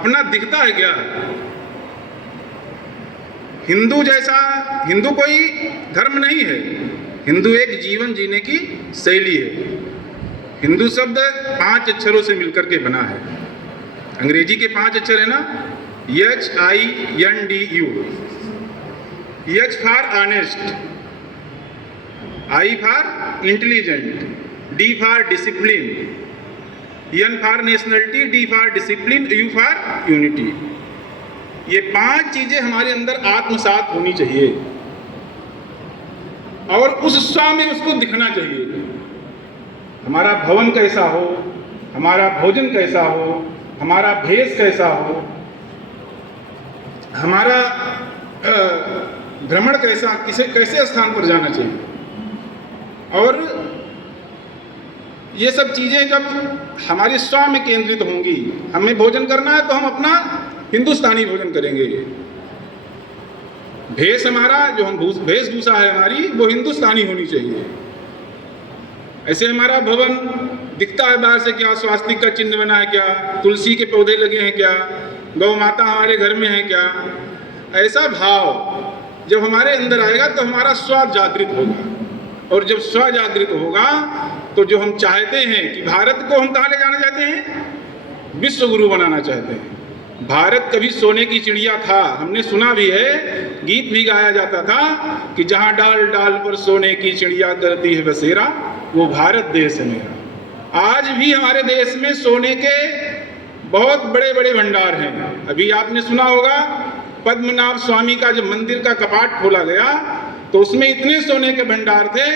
अपना दिखता है क्या? हिंदू कोई धर्म नहीं है, हिंदू एक जीवन जीने की शैली है। हिंदू शब्द 5 अक्षरों से मिलकर के बना है। अंग्रेजी के 5 अक्षर है ना, HINDU। H for honest, I for intelligent, D for discipline, N for nationality, D for discipline, U for unity. ये 5 चीजें हमारे अंदर आत्मसात होनी चाहिए और उस उत्साह में उसको दिखना चाहिए। हमारा भवन कैसा हो, हमारा भोजन कैसा हो, हमारा भेष कैसा हो, हमारा भ्रमण कैसा, कैसे स्थान पर जाना चाहिए। और ये सब चीजें जब हमारे स्व में केंद्रित होंगी, हमें भोजन करना है तो हम अपना हिंदुस्तानी भोजन करेंगे। भेष हमारा जो हम वेशभूषा है हमारी, वो हिंदुस्तानी होनी चाहिए। ऐसे हमारा भवन दिखता है बाहर से, क्या स्वास्तिक का चिन्ह बना है, क्या तुलसी के पौधे लगे हैं, क्या गौ माता हमारे घर में है, क्या ऐसा भाव जब हमारे अंदर आएगा तो हमारा स्व जागृत होगा। और जब स्व जागृत होगा तो जो हम चाहते हैं कि भारत को हम कहाँ ले जाना चाहते हैं, विश्व गुरु बनाना चाहते हैं। भारत कभी सोने की चिड़िया था, हमने सुना भी है, गीत भी गाया जाता था कि जहाँ डाल डाल पर सोने की चिड़िया करती है बसेरा, वो भारत देश है मेरा। आज भी हमारे देश में सोने के बहुत बड़े बड़े भंडार हैं। अभी आपने सुना होगा पद्मनाभ स्वामी का जब मंदिर का कपाट खोला गया तो उसमें इतने सोने के भंडार थे,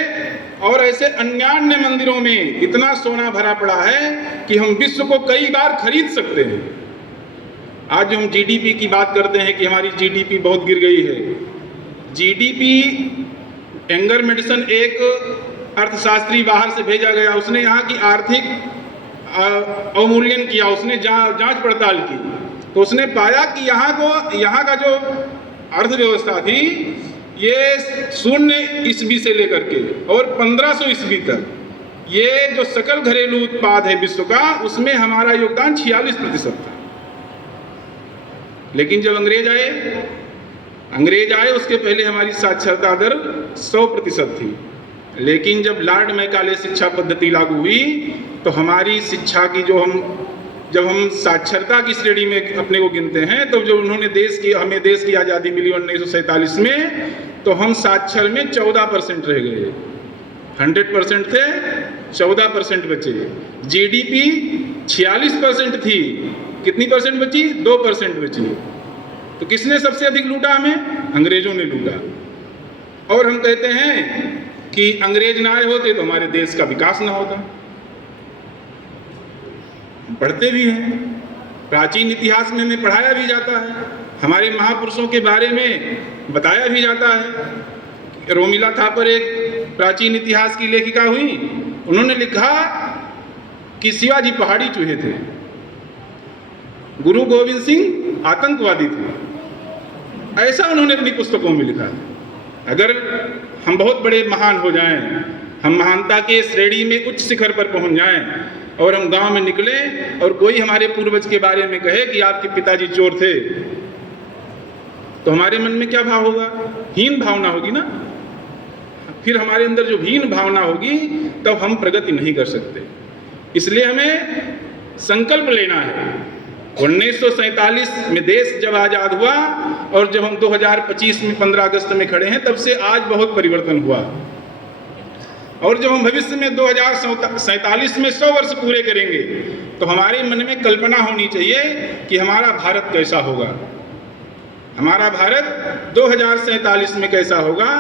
और ऐसे अन्यान्य मंदिरों में इतना सोना भरा पड़ा है कि हम विश्व को कई बार खरीद सकते हैं। आज जो हम जीडीपी की बात करते हैं कि हमारी जीडीपी बहुत गिर गई है, जीडीपी एंगर मेडिसन एक अर्थशास्त्री बाहर से भेजा गया, उसने यहाँ की आर्थिक अवमूल्यन किया, उसने जांच पड़ताल की, तो उसने पाया कि यहाँ का जो अर्थव्यवस्था थी ये 0 ईस्वी से लेकर के और 1500 ईस्वी तक, ये जो सकल घरेलू उत्पाद है विश्व का, उसमें हमारा योगदान 46% था। लेकिन जब अंग्रेज आए उसके पहले हमारी साक्षरता दर 100% थी। लेकिन जब लॉर्ड मैकाले शिक्षा पद्धति लागू हुई तो हमारी शिक्षा की जब हम साक्षरता की श्रेणी में अपने को गिनते हैं, तो जो उन्होंने हमें देश की आज़ादी मिली 1947 में, तो हम साक्षर में 14% रह गए। 100% थे, 14% बचे। जीडीपी 46% थी, कितनी परसेंट बची? 2% बची। तो किसने सबसे अधिक लूटा हमें? अंग्रेजों ने लूटा। और हम कहते हैं कि अंग्रेज ना आए होते तो हमारे देश का विकास ना होता। पढ़ते भी हैं, प्राचीन इतिहास में हमें पढ़ाया भी जाता है, हमारे महापुरुषों के बारे में बताया भी जाता है। रोमिला थापर एक प्राचीन इतिहास की लेखिका हुई, उन्होंने लिखा कि शिवाजी पहाड़ी चूहे थे, गुरु गोविंद सिंह आतंकवादी थे। ऐसा उन्होंने अपनी पुस्तकों में लिखा है। अगर हम बहुत बड़े महान हो जाएं, हम महानता के श्रेणी में उच्च शिखर पर पहुंच जाएं, और हम गांव में निकले और कोई हमारे पूर्वज के बारे में कहे कि आपके पिताजी चोर थे, तो हमारे मन में क्या भाव होगा? हीन भावना होगी ना। फिर हमारे अंदर जो हीन भावना होगी तब हम प्रगति नहीं कर सकते। इसलिए हमें संकल्प लेना है। 1947 में देश जब आज़ाद हुआ और जब हम 2025 में 15 अगस्त में खड़े हैं, तब से आज बहुत परिवर्तन हुआ। और जब हम भविष्य में 2047 में 100 वर्ष पूरे करेंगे तो हमारे मन में कल्पना होनी चाहिए कि हमारा भारत कैसा होगा। हमारा भारत 2047 में कैसा होगा,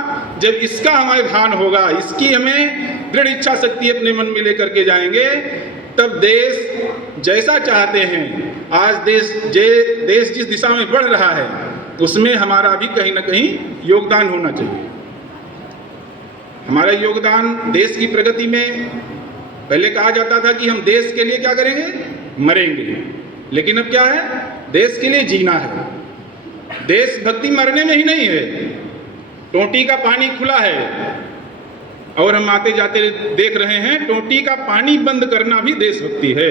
जब इसका हमें भान होगा, इसकी हमें दृढ़ इच्छा शक्ति अपने मन में लेकर के जाएंगे, तब देश जैसा चाहते हैं, आज देश जिस दिशा में बढ़ रहा है उसमें हमारा भी कहीं ना कहीं योगदान होना चाहिए। हमारा योगदान देश की प्रगति में, पहले कहा जाता था कि हम देश के लिए क्या करेंगे? मरेंगे। लेकिन अब क्या है? देश के लिए जीना है। देशभक्ति मरने में ही नहीं है। टोंटी का पानी खुला है और हम आते जाते देख रहे हैं, टोंटी का पानी बंद करना भी देशभक्ति है।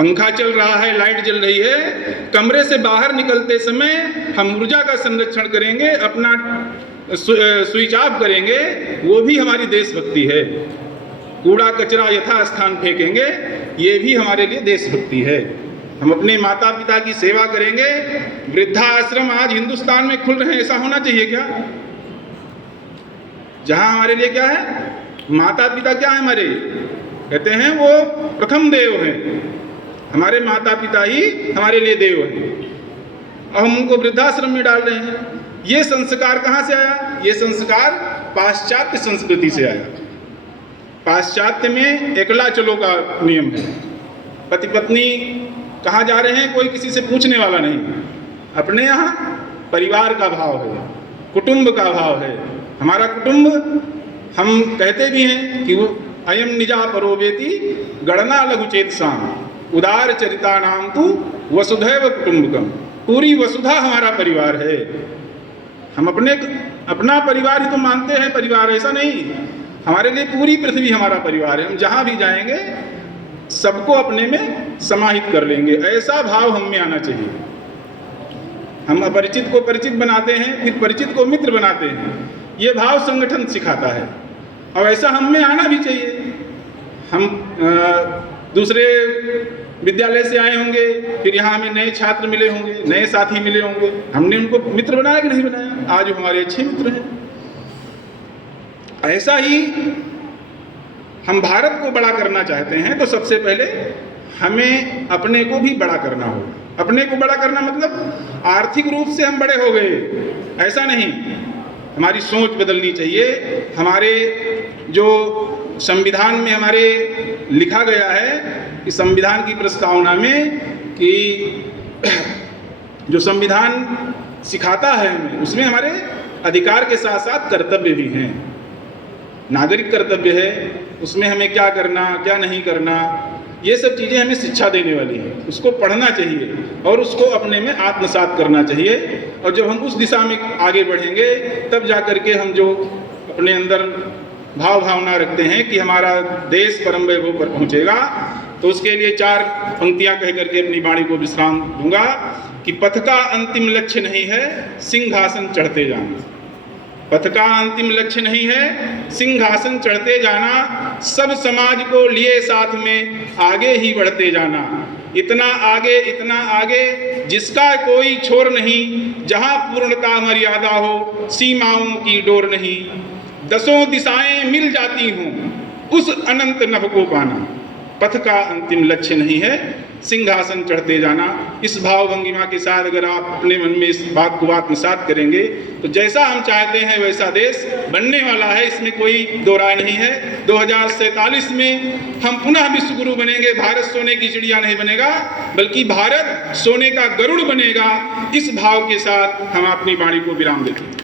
पंखा चल रहा है, लाइट जल रही है, कमरे से बाहर निकलते समय हम ऊर्जा का संरक्षण करेंगे, अपना स्विच ऑफ करेंगे, वो भी हमारी देशभक्ति है। कूड़ा कचरा यथास्थान फेंकेंगे, ये भी हमारे लिए देशभक्ति है। हम अपने माता पिता की सेवा करेंगे। वृद्धाश्रम आज हिंदुस्तान में खुल रहे हैं, ऐसा होना चाहिए क्या? जहां हमारे लिए क्या है, माता पिता क्या है हमारे, कहते हैं वो प्रथम देव हैं। हमारे माता पिता ही हमारे लिए देव हैं, और हम उनको वृद्धाश्रम में डाल रहे हैं। ये संस्कार कहाँ से आया? ये संस्कार पाश्चात्य संस्कृति से आया। पाश्चात्य में एकला चलो का नियम है। पति पत्नी कहाँ जा रहे हैं, कोई किसी से पूछने वाला नहीं। अपने यहाँ परिवार का भाव है, कुटुंब का भाव है। हमारा कुटुंब, हम कहते भी हैं कि वो अयम निजा परोवेति गणना लघुचेत साम उदार चरिता नाम तु वसुधैव कुटुंबकम। पूरी वसुधा हमारा परिवार है। हम अपना परिवार ही तो मानते हैं परिवार, ऐसा नहीं। हमारे लिए पूरी पृथ्वी हमारा परिवार है। हम जहाँ भी जाएंगे सबको अपने में समाहित कर लेंगे, ऐसा भाव हम में आना चाहिए। हम अपरिचित को परिचित बनाते हैं, फिर परिचित को मित्र बनाते हैं। ये भाव संगठन सिखाता है, और ऐसा हम में आना भी चाहिए। हम दूसरे विद्यालय से आए होंगे, फिर यहाँ हमें नए छात्र मिले होंगे, नए साथी मिले होंगे, हमने उनको मित्र बनाया कि नहीं बनाया? आज वो हमारे अच्छे मित्र हैं। ऐसा ही हम भारत को बड़ा करना चाहते हैं तो सबसे पहले हमें अपने को भी बड़ा करना होगा। अपने को बड़ा करना मतलब आर्थिक रूप से हम बड़े हो गए, ऐसा नहीं। हमारी सोच बदलनी चाहिए। हमारे जो संविधान में हमारे लिखा गया है कि संविधान की प्रस्तावना में कि जो संविधान सिखाता है हमें, उसमें हमारे अधिकार के साथ साथ कर्तव्य भी हैं। नागरिक कर्तव्य है, उसमें हमें क्या करना क्या नहीं करना, ये सब चीज़ें हमें शिक्षा देने वाली हैं। उसको पढ़ना चाहिए और उसको अपने में आत्मसात करना चाहिए। और जब हम उस दिशा में आगे बढ़ेंगे तब जा कर के हम जो अपने अंदर भाव भावना रखते हैं कि हमारा देश परम वैभव पर पहुंचेगा, तो उसके लिए 4 पंक्तियां कह करके अपनी वाणी को विश्राम दूंगा कि पथ का अंतिम लक्ष्य नहीं है सिंहासन चढ़ते जाना। पथ का अंतिम लक्ष्य नहीं है सिंहासन चढ़ते जाना, सब समाज को लिए साथ में आगे ही बढ़ते जाना। इतना आगे जिसका कोई छोर नहीं, जहाँ पूर्णता मर्यादा हो सीमाओं की डोर नहीं। 10 दिशाएं मिल जाती हों उस अनंत नभ को पाना। पथ का अंतिम लक्ष्य नहीं है सिंहासन चढ़ते जाना। इस भाव भंगिमा के साथ अगर आप अपने मन में इस बात को आत्मसात करेंगे तो जैसा हम चाहते हैं वैसा देश बनने वाला है, इसमें कोई दो राय नहीं है। 2047 में हम पुनः विश्व गुरु बनेंगे। भारत सोने की चिड़िया नहीं बनेगा, बल्कि भारत सोने का गरुड़ बनेगा। इस भाव के साथ हम अपनी वाणी को विराम देते हैं।